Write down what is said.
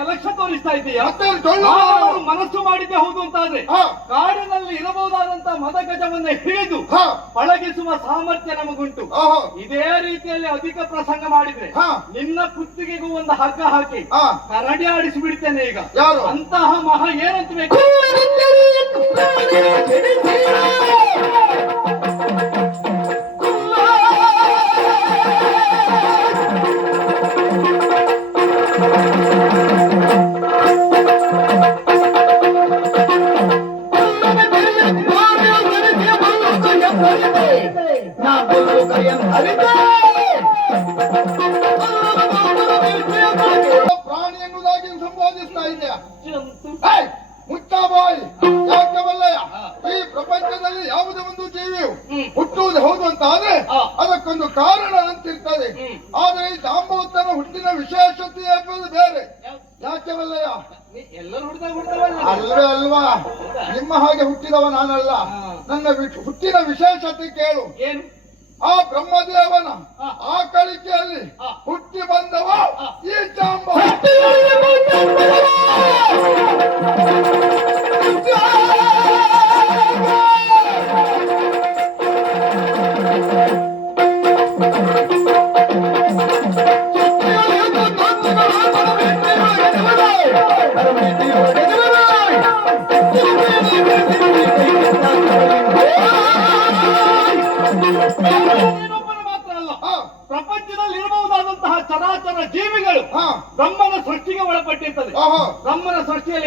ಅಲಕ್ಷ್ಯ ತೋರಿಸ್ತಾ ಇದೆಯಾ? ಮನಸ್ಸು ಮಾಡಿದ್ದೆ ಹೌದು ಅಂತಾದ್ರೆ ಕಾಡಿನಲ್ಲಿ ಇರಬಹುದಾದಂತ ಮದಗಜವನ್ನ ಹಿಡಿದು ಪಳಗಿಸುವ ಸಾಮರ್ಥ್ಯ ನಮಗುಂಟು. ಇದೇ ರೀತಿಯಲ್ಲಿ ಅಧಿಕ ಪ್ರಸಂಗ ಮಾಡಿದ್ರೆ ನಿನ್ನ ಕುತ್ತಿಗೆಗೂ ಒಂದು ಹಗ್ಗ ಹಾಕಿ ಕರಡಿ ಆಡಿಸಿ ಬಿಡ್ತೇನೆ ಈಗ. ಅಂತಹ ಮಹಾ ಏನಂತ ಬೇಕು? ಪ್ರಾಣಿ ಎನ್ನುವುದಾಗಿ ಸಂಬೋಧಿಸ್ತಾ ಇದೆಯಾ? ಮುಚ್ಚಾಬಾಯಿ ಯಾಕವಲ್ಲಯ್ಯ, ಈ ಪ್ರಪಂಚದಲ್ಲಿ ಯಾವುದೇ ಒಂದು ಜೀವಿಯು ಹುಟ್ಟುವುದು ಹೌದು ಅಂತ ಆದ್ರೆ ಅದಕ್ಕೊಂದು ಕಾರಣ ಅಂತಿರ್ತದೆ. ಆದ್ರೆ ಈ ಜಾಂಬವತನ ಹುಟ್ಟಿನ ವಿಶೇಷತೆ ಎಂಬುದು ಬೇರೆ. ಯಾಕೆವಲ್ಲಯ್ಯ? ಅಲ್ವೇ ಅಲ್ವಾ, ನಿಮ್ಮ ಹಾಗೆ ಹುಟ್ಟಿದವ ನಾನಲ್ಲ. ನನ್ನ ಹುಟ್ಟಿನ ವಿಶೇಷತೆ ಕೇಳು. ಏನು? ಆ ಬ್ರಹ್ಮದೇವನ ಆ ಕಳಿಕೆಯಲ್ಲಿ ಹುಟ್ಟಿ ಬಂದವ ಈ ಜಾಂಬ. ಮಾತ್ರ ಅಲ್ಲ, ಪ್ರಪಂಚದಲ್ಲಿ ಇರಬಹುದಾದಂತಹ ಚರಾಚರ ಜೀವಿಗಳು ಬ್ರಹ್ಮನ ಸೃಷ್ಟಿಗೆ ಒಳಪಟ್ಟಿರ್ತದೆ. ಬ್ರಹ್ಮನ ಸೃಷ್ಟಿಯಲ್ಲಿ